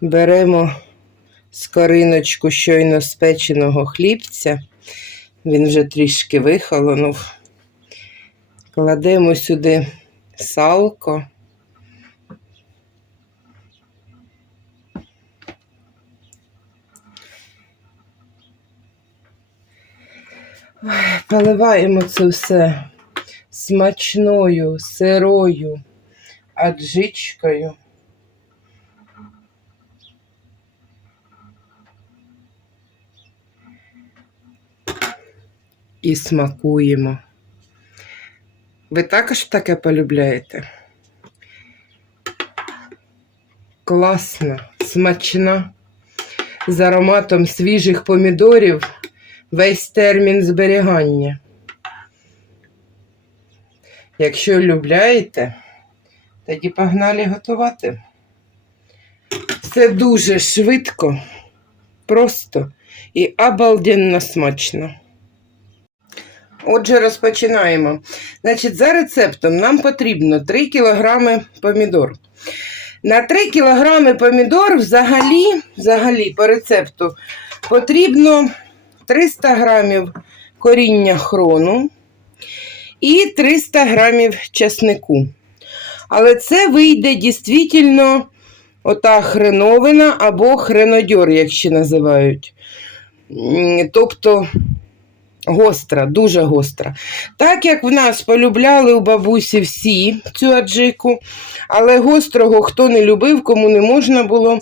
Беремо скориночку щойно спеченого хлібця. Він вже трішки вихолонув. Кладемо сюди салко. Поливаємо це все смачною, сирою, аджичкою. І смакуємо. Ви також таке полюбляєте? Класно, смачно, з ароматом свіжих помідорів весь термін зберігання. Якщо любляєте, тоді погнали готувати. Все дуже швидко, просто і обалденно смачно. Отже, розпочинаємо. Значить, за рецептом нам потрібно 3 кг помідор. На 3 кг помідор взагалі, взагалі по рецепту потрібно 300 г коріння хрону і 300 г часнику. Але це вийде дійсно ота хреновина або хренодьор, як ще називають. Тобто гостра, дуже гостра. Так як в нас полюбляли у бабусі всі цю аджику, але гострого хто не любив, кому не можна було.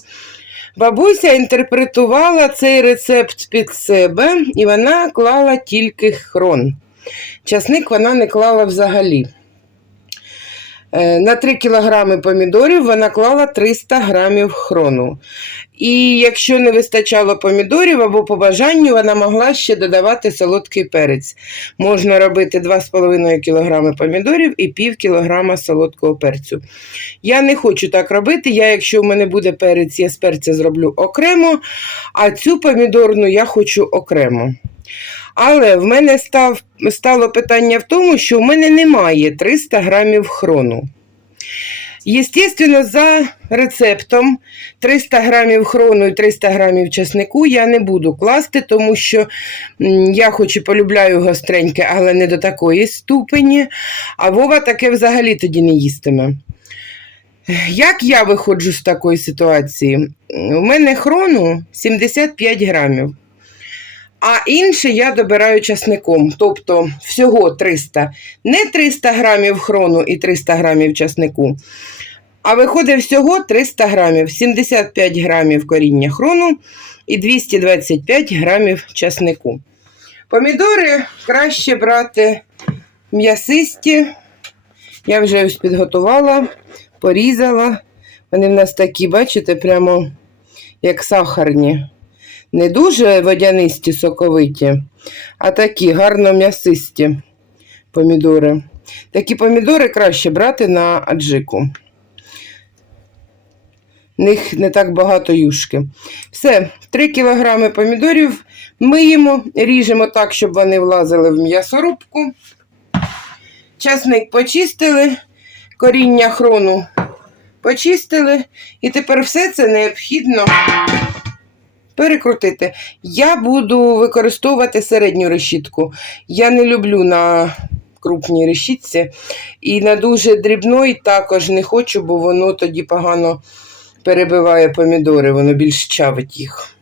Бабуся інтерпретувала цей рецепт під себе і вона клала тільки хрон. Часник вона не клала взагалі. Е, На 3 кг помідорів вона клала 300 г хрону. І якщо не вистачало помідорів або по бажанню, вона могла ще додавати солодкий перець. Можна робити 2,5 кг помідорів і пів кілограма солодкого перцю. Я не хочу так робити. Я, якщо в мене буде перець, я з перця зроблю окремо, а цю помідорну я хочу окремо. Але в мене став, стало питання в тому, що в мене немає 300 грамів хрону. Єстественно, за рецептом 300 грамів хрону і 300 грамів часнику я не буду класти, тому що я хоч і полюбляю гостреньке, але не до такої ступені. А Вова таке взагалі тоді не їстиме. Як я виходжу з такої ситуації? У мене хрону 75 грамів. А інше я добираю часником, тобто всього 300. Не 300 грамів хрону і 300 грамів часнику, а виходить всього 300 грамів, 75 грамів коріння хрону і 225 грамів часнику. Помідори краще брати м'ясисті. Я вже ось підготувала, порізала. Вони в нас такі, бачите, прямо як сахарні. Не дуже водянисті соковиті, а такі гарно м'ясисті помідори. Такі помідори краще брати на аджику. В них не так багато юшки. Все, 3 кг помідорів миємо, ріжемо так, щоб вони влазили в м'ясорубку. Часник почистили, коріння хрону почистили. І тепер все це необхідно перекрутити. Я буду використовувати середню решітку. Я не люблю на крупній решітці. І на дуже дрібної також не хочу, бо воно тоді погано перебиває помідори, воно більш чавить їх.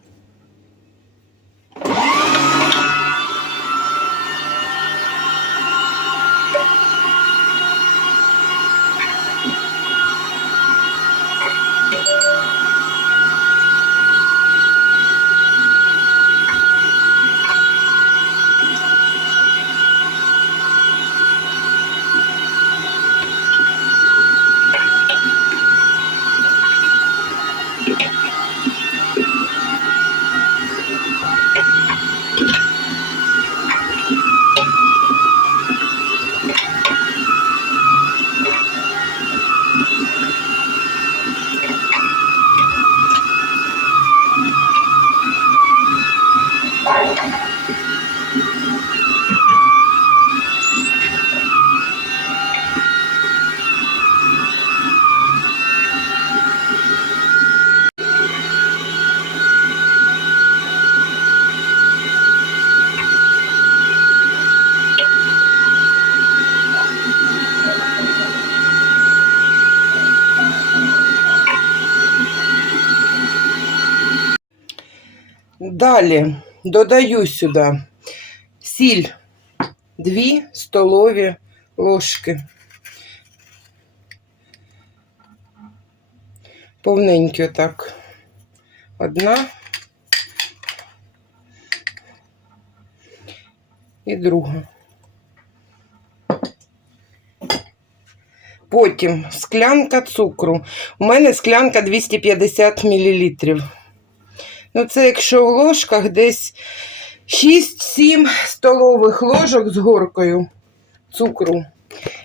Далі додаю сюди сіль 2 столові ложки. Повненько так. Одна. І друга. Потім склянка цукру. У мене склянка 250 мл. Ну, це якщо в ложках десь 6-7 столових ложок з горкою цукру.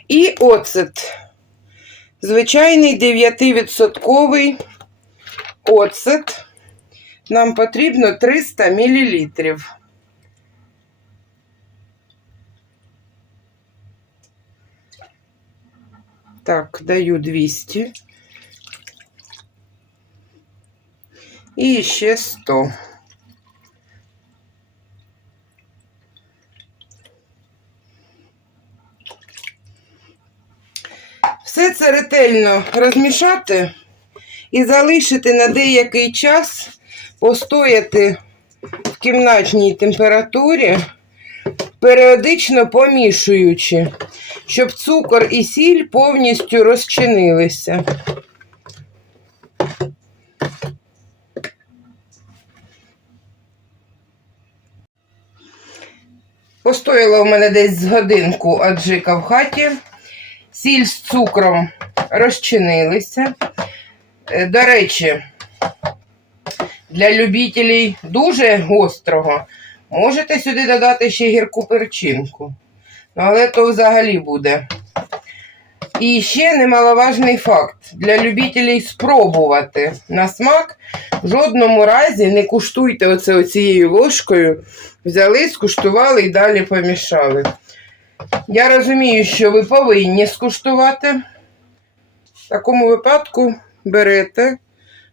І оцет. Звичайний 9% оцет. Нам потрібно 300 мл. Так, даю 200. І ще 100. Все це ретельно розмішати і залишити на деякий час постояти в кімнатній температурі, періодично помішуючи, щоб цукор і сіль повністю розчинилися. Постояла в мене десь з годинку аджика в хаті. Сіль з цукром розчинилися. Е, До речі, для любителів дуже гострого можете сюди додати ще гірку перчинку. Ну, але то взагалі буде. І ще немаловажний факт: для любителів спробувати на смак в жодному разі не куштуйте оце оцією ложкою. Взяли, скуштували і далі помішали. Я розумію, що ви повинні скуштувати. В такому випадку берете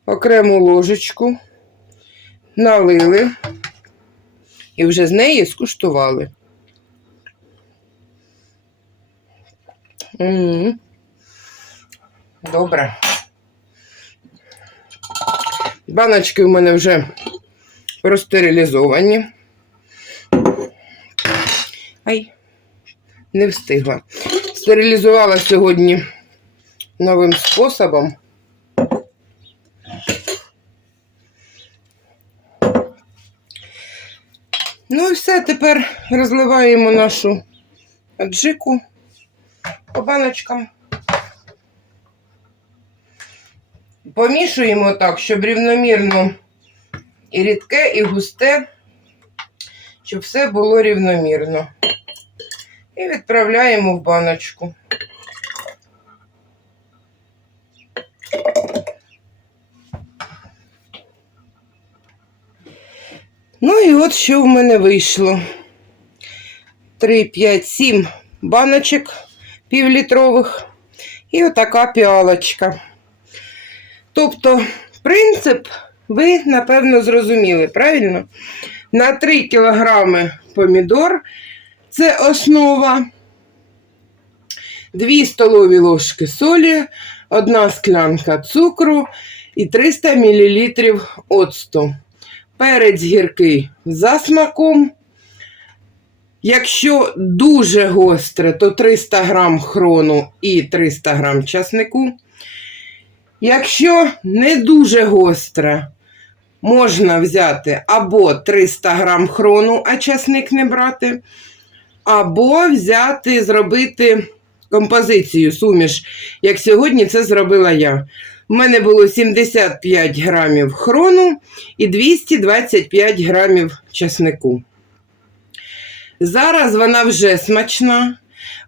окрему ложечку, налили і вже з неї скуштували. М. Добре. Баночки у мене вже простерилізовані. Ай, не встигла. Стерилізувала сьогодні новим способом. Ну і все, тепер розливаємо нашу аджику по баночкам. Помішуємо так, щоб рівномірно і рідке, і густе, щоб все було рівномірно. І відправляємо в баночку. Ну і от що в мене вийшло. 3, 5, 7 баночок півлітрових і отака піалочка. Тобто, принцип ви, напевно, зрозуміли, правильно? На 3 кілограми помідор це основа, 2 столові ложки солі, 1 склянка цукру і 300 мл оцту. Перець гіркий за смаком. Якщо дуже гостре, то 300 грам хрону і 300 грам часнику. Якщо не дуже гостре, можна взяти або 300 грам хрону, а часник не брати, або взяти, зробити композицію, суміш, як сьогодні це зробила я. У мене було 75 грамів хрону і 225 грамів часнику. Зараз вона вже смачна,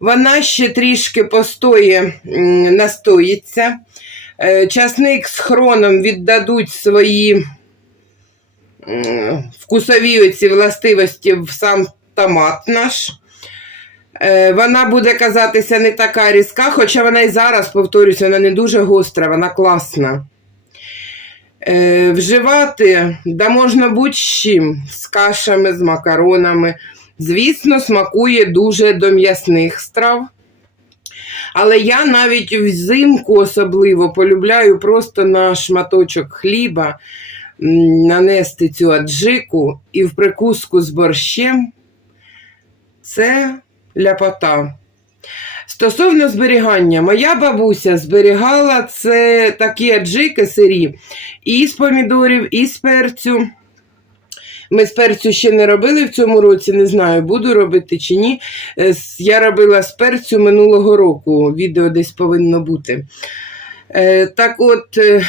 вона ще трішки постоє, настоїться. Е, Часник з хроном віддадуть свої вкусові оці властивості в сам томат наш. Е, Вона буде казатися не така різка, хоча вона і зараз, повторюся, вона не дуже гостра, вона класна. Е, Вживати да можна будь-чим, з кашами, з макаронами. Звісно, смакує дуже до м'ясних страв. Але я навіть взимку особливо полюбляю просто на шматочок хліба нанести цю аджику і в прикуску з борщем. Це ляпота. Стосовно зберігання, моя бабуся зберігала це такі аджики сирі і з помідорів, і з перцю. Ми з перцю ще не робили в цьому році, не знаю, буду робити чи ні. Е, Я робила з перцю минулого року, відео десь повинно бути. Е, Так от, е,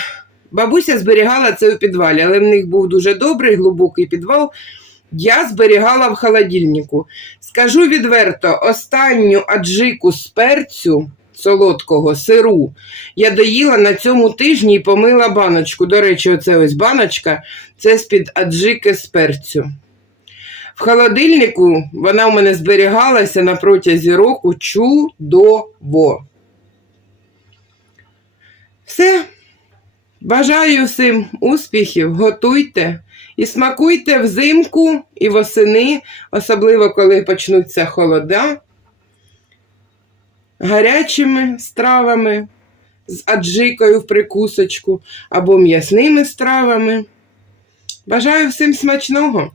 бабуся зберігала це у підвалі, але в них був дуже добрий, глибокий підвал. Я зберігала в холодильнику. Скажу відверто, останню аджику з перцю солодкого сиру я доїла на цьому тижні і помила баночку. До речі, оце ось баночка це з-під аджики з перцю. В холодильнику вона у мене зберігалася на протязі року чудово. Все. Бажаю всім успіхів, готуйте і смакуйте взимку і восени, особливо коли почнуться холода, гарячими стравами з аджикою в прикусочку або м'ясними стравами. Бажаю всім смачного!